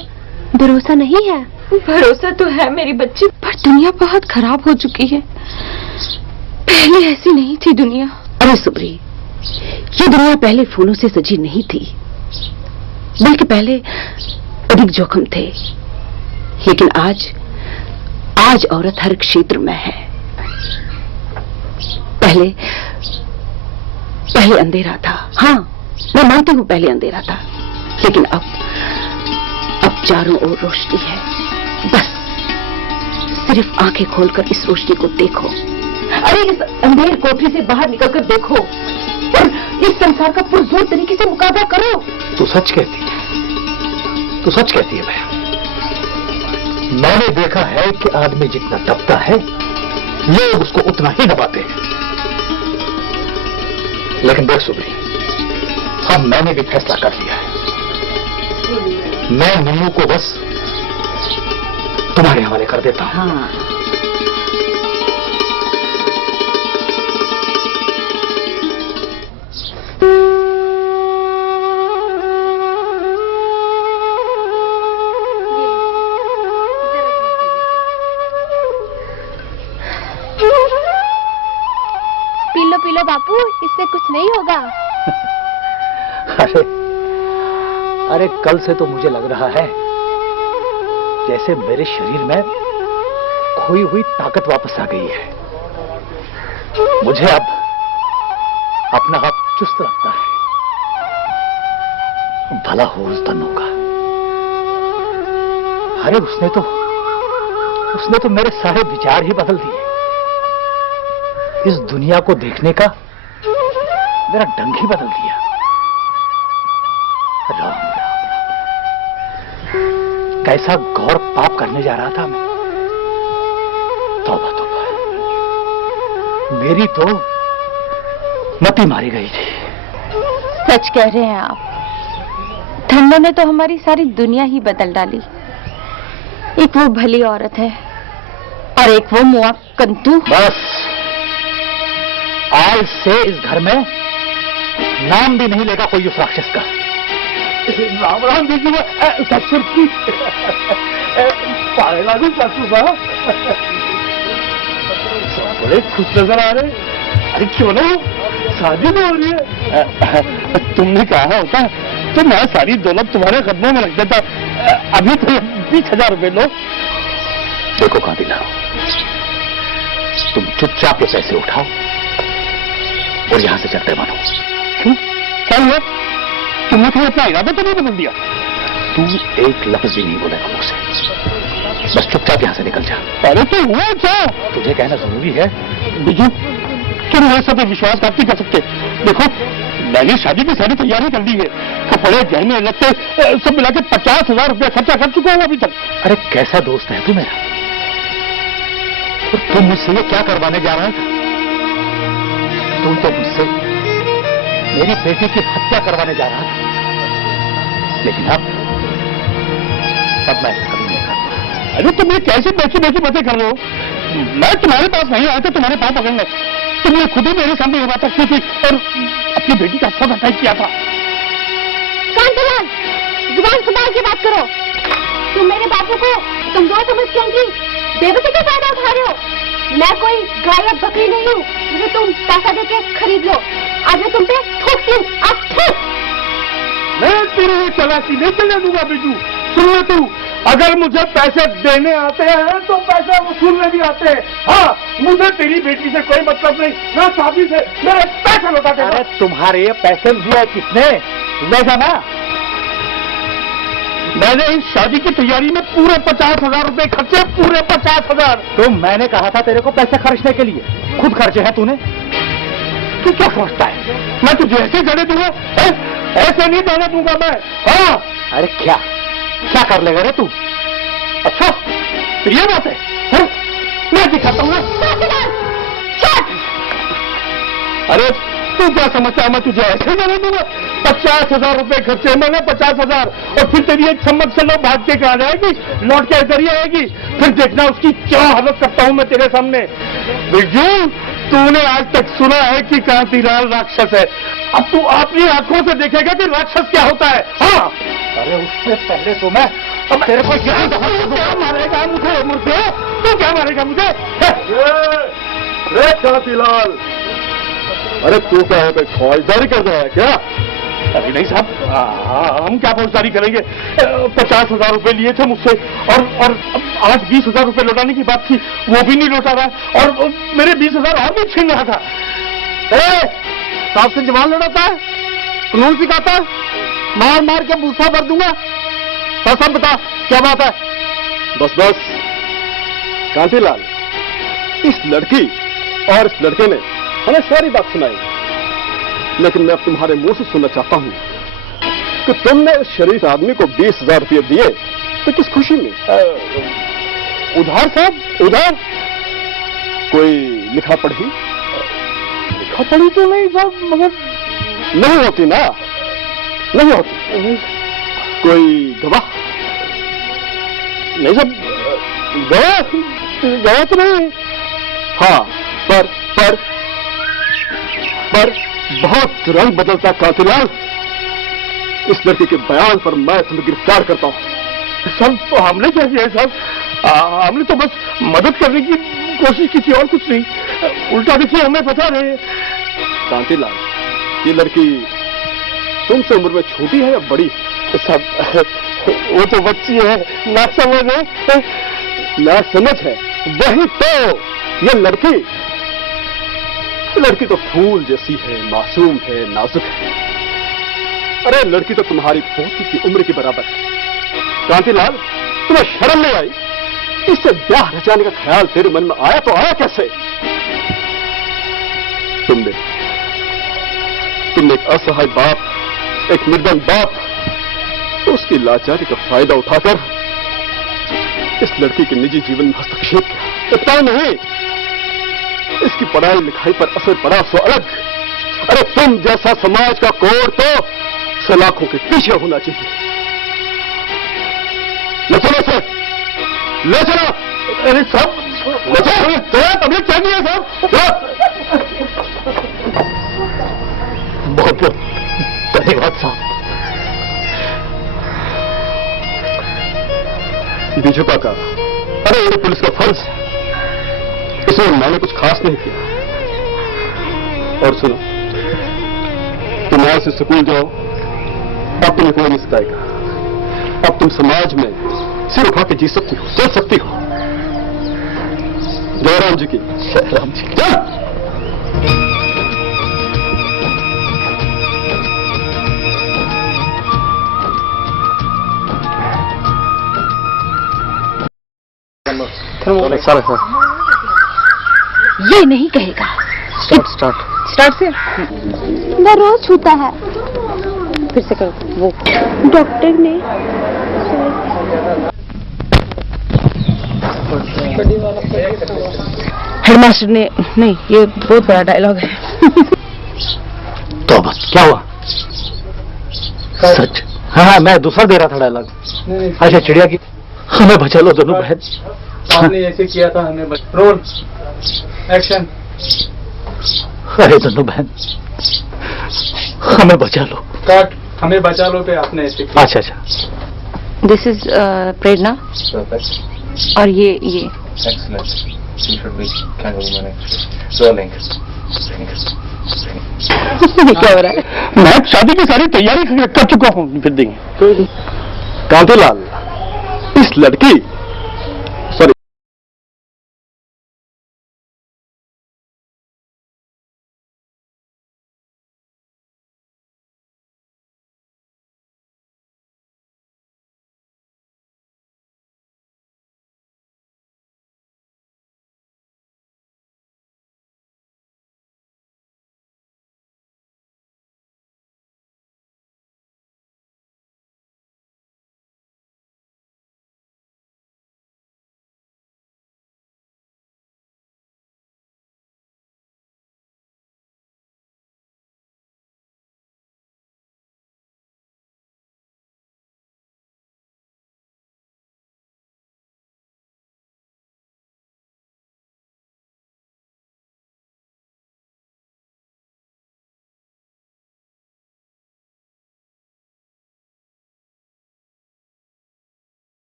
भरोसा नहीं है? भरोसा तो है मेरी बच्ची, पर दुनिया बहुत खराब हो चुकी है। पहले ऐसी नहीं थी दुनिया। अरे सुब्री, ये दुनिया पहले फूलों से सजी नहीं थी, बल्कि पहले अधिक जोखिम थे। लेकिन आज औरत हर क्षेत्र में है। पहले अंधेरा था, हाँ मैं मानती हूँ पहले अंधेरा था, लेकिन अब चारों ओर रोशनी है। बस सिर्फ आंखें खोलकर इस रोशनी को देखो। अरे इस अंधेर कोठरी से बाहर निकलकर देखो और इस संसार का पुरजोर तरीके से मुकाबला करो। तू सच कहती है बहन। मैंने देखा है कि आदमी जितना दबता है लोग उसको उतना ही दबाते हैं। लेकिन देख सुब्री, अब मैंने भी फैसला कर लिया है। मैं नीलू को बस तुम्हारे हवाले कर देता हूं। हाँ। पी लो बापू, इससे कुछ नहीं होगा। अरे कल से तो मुझे लग रहा है जैसे मेरे शरीर में खोई हुई ताकत वापस आ गई है। मुझे अब अपना हाथ चुस्त लगता है। भला हो उस धनु का। अरे उसने तो मेरे सारे विचार ही बदल दिए। इस दुनिया को देखने का मेरा ढंग ही बदल दिया। राम राम राम, कैसा घोर पाप करने जा रहा था मैं। तौबा तौबा, मेरी तो मती मारी गई थी। सच कह रहे हैं आप। ठंडों ने तो हमारी सारी दुनिया ही बदल डाली। एक वो भली औरत है और एक वो मुआ कंतु। बस आज से इस घर में नाम भी नहीं लेगा कोई उस राक्षस का। राम राम बीजू ससुर की पाए लागू ससुर साहब, बड़े खुश नजर आ रहे। अरे क्यों ना शादी तो हो रही है। तुमने कहा होता तो मैं सारी दौलत तुम्हारे कदमों में रख देता। अभी तो 20,000 रुपए लो। देखो कांतिलाल, तुम चुपचाप ये पैसे उठाओ और यहां से चलते मानो। क्यों? क्या हुआ? तुमने तो अपना इरादा तो नहीं बदल दिया? तू एक लफ्ज भी नहीं बोलेगा मुझसे, बस चुपचाप यहां से निकल जा। अरे तो हुआ क्या? तुझे कहना जरूरी है? बिजू, तुम मेरे सब पे विश्वासघात नहीं कर सकते। देखो, मैंने शादी की सारी तैयारी कर ली है। कपड़े गहने लगते सब मिला के 50,000 रुपया खर्चा कर चुका हूँ अभी तक। अरे कैसा दोस्त है तू मेरा? और तुम मुझसे ये क्या करवाने जा रहा था? तुम तो मुझसे मेरी बेटी की हत्या करवाने जा रहा था, लेकिन अब मैं कभी नहीं करूंगा। अरे तुम ये कैसी बैठी बैठी बातें कर रहे हो? मैं तुम्हारे पास नहीं आया था तुम्हारे पाँव पकड़ने। तुमने खुद ही मेरे सामने ये बात रखी थी और अपनी बेटी का फोटो अटैच किया था। कांतिलाल, जुबान संभाल के बात करो। तुम मेरे बापू को कमजोर समझ के उनकी बेबसी का फायदा उठा रहे हो। मैं कोई गाय या बकरी नहीं हूँ जिसे तुम पैसा देके खरीद लो। आज मैं तुम पे ठोकती हूँ। अब ठोक। मैं तेरे ये चालाकी नहीं चलने दूंगा बिजू। सुन ले तू, अगर मुझे पैसे देने आते हैं तो पैसे वसूलने भी आते हैं। हाँ, मुझे तेरी बेटी से कोई मतलब नहीं, ना शादी से। मेरे पैसे लौटा दे। अरे तुम्हारे ये पैसे दिए किसने? ले जाना। मैंने इस शादी की तैयारी में पूरे 50,000 रुपए खर्चे, पूरे 50,000। तो मैंने कहा था तेरे को पैसे खर्चने के लिए, खुद खर्चे हैं तूने। तू क्या सोचता है मैं तुझे ऐसे जाने दूंगा? ऐसे नहीं जाने दूंगा मैं। हाँ, अरे क्या कर लेगा रे तू? अच्छा तो ये बात है, हाँ? मैं दिखाता हूँ ना। अरे तू क्या समझता है मैं तुझे ऐसे जाने दूंगा? 50,000 रुपए खर्चे मैंने, 50,000, और फिर तेरी एक चम्मच से लोग भाग के कहा जाएगी, लौट के इधर ही आएगी। फिर देखना उसकी क्या हालत करता हूँ मैं तेरे सामने। बिरजू, तूने आज तक सुना है कि कांतिलाल राक्षस है। अब तू अपनी आंखों से देखेगा कि राक्षस क्या होता है। हाँ, अरे उससे पहले तो मैं तेरे को क्या मारेगा मुझे? तू क्या मारेगा मुझे? कांतिलाल, अरे तू क्या है, फौजदारी कर रहा है क्या? अरे नहीं साहब, हम क्या फौजदारी करेंगे? 50,000 रुपए लिए थे मुझसे और आज 20,000 रुपए लौटाने की बात थी, वो भी नहीं लौटा रहा और मेरे 20,000 और भी छीन रहा था। साहब से जवान लड़ाता है, कानून सिखाता है, मार मार के भूसा भर दूंगा। सब बता क्या बात है? बस कांतिलाल, इस लड़की और इस लड़के ने हमें सारी बात सुनाई, लेकिन मैं अब तुम्हारे मुंह से सुनना चाहता हूं कि तुमने उस शरीफ आदमी को 20,000 रुपये दिए तो किस खुशी में? उधार साहब, उधार। कोई लिखा पढ़ी तो नहीं साहब, मगर नहीं होती ना, नहीं होती। कोई गवाह? नहीं साहब, गया तो नहीं। हाँ, पर बहुत रंग बदलता कांतिलाल। इस लड़की के बयान पर मैं तुम्हें गिरफ्तार करता हूँ। सब तो हमने क्या किया है साहब? हमने तो बस मदद करने की कोशिश की थी और कुछ नहीं। उल्टा देखिए हमें बता रहे हैं। कांतिलाल, ये लड़की तुमसे उम्र में छोटी है या बड़ी? सब वो तो बच्ची है, ना समझ है। ना समझ है, वही तो। ये लड़की तो फूल जैसी है, मासूम है, नाजुक है। अरे लड़की तो तुम्हारी पोती की उम्र के बराबर है। कांतिलाल, तुम्हें शर्म नहीं आई? इससे ब्याह रचाने का ख्याल तेरे मन में आया तो आया कैसे? तुमने एक असहाय बाप, एक निर्धन बाप, उसकी लाचारी का फायदा उठाकर इस लड़की के निजी जीवन में हस्तक्षेप किया। इतना नहीं, इसकी पढ़ाई लिखाई पर असर पड़ा सो अलग। अरे तुम जैसा समाज का कोड तो सलाखों के पीछे होना चाहिए। ले चलो सर, ले चलो। अरे सब ले चलो, तबीयत चाहिए सब। बहुत बहुत धन्यवाद साहब। बीजू काका, अरे ये पुलिस का फर्ज है, इसमें मैंने कुछ खास नहीं किया। और सुनो, तुम यहाँ से स्कूल जाओ, अब तुम्हें कोई नहीं सताएगा। अब तुम समाज में सिर उठा के जी सकती हो, चल सकती हो। जय राम जी की। जय राम जी। चल। सर ये नहीं कहेगा। स्टार्ट से वो रोज छूता है। फिर से करो। वो डॉक्टर ने हेडमास्टर ने नहीं, ये बहुत बड़ा डायलॉग है। तो बस क्या हुआ? सच? हाँ हाँ, मैं दूसरा दे रहा था डायलॉग। अच्छा, चिड़िया की हमें बचा लो दोनों बहन। आपने ऐसे किया था, हमें रोल एक्शन। अरे दोनों बहन हमें बचा लो। कट, हमें बचा लो पे आपने ऐसे किया। अच्छा अच्छा। दिस इज प्रेरणा और ये क्या हो रहा है? मैं शादी की सारी तैयारी कर चुका हूँ। फिर देंगे कांतिलाल, इस लड़की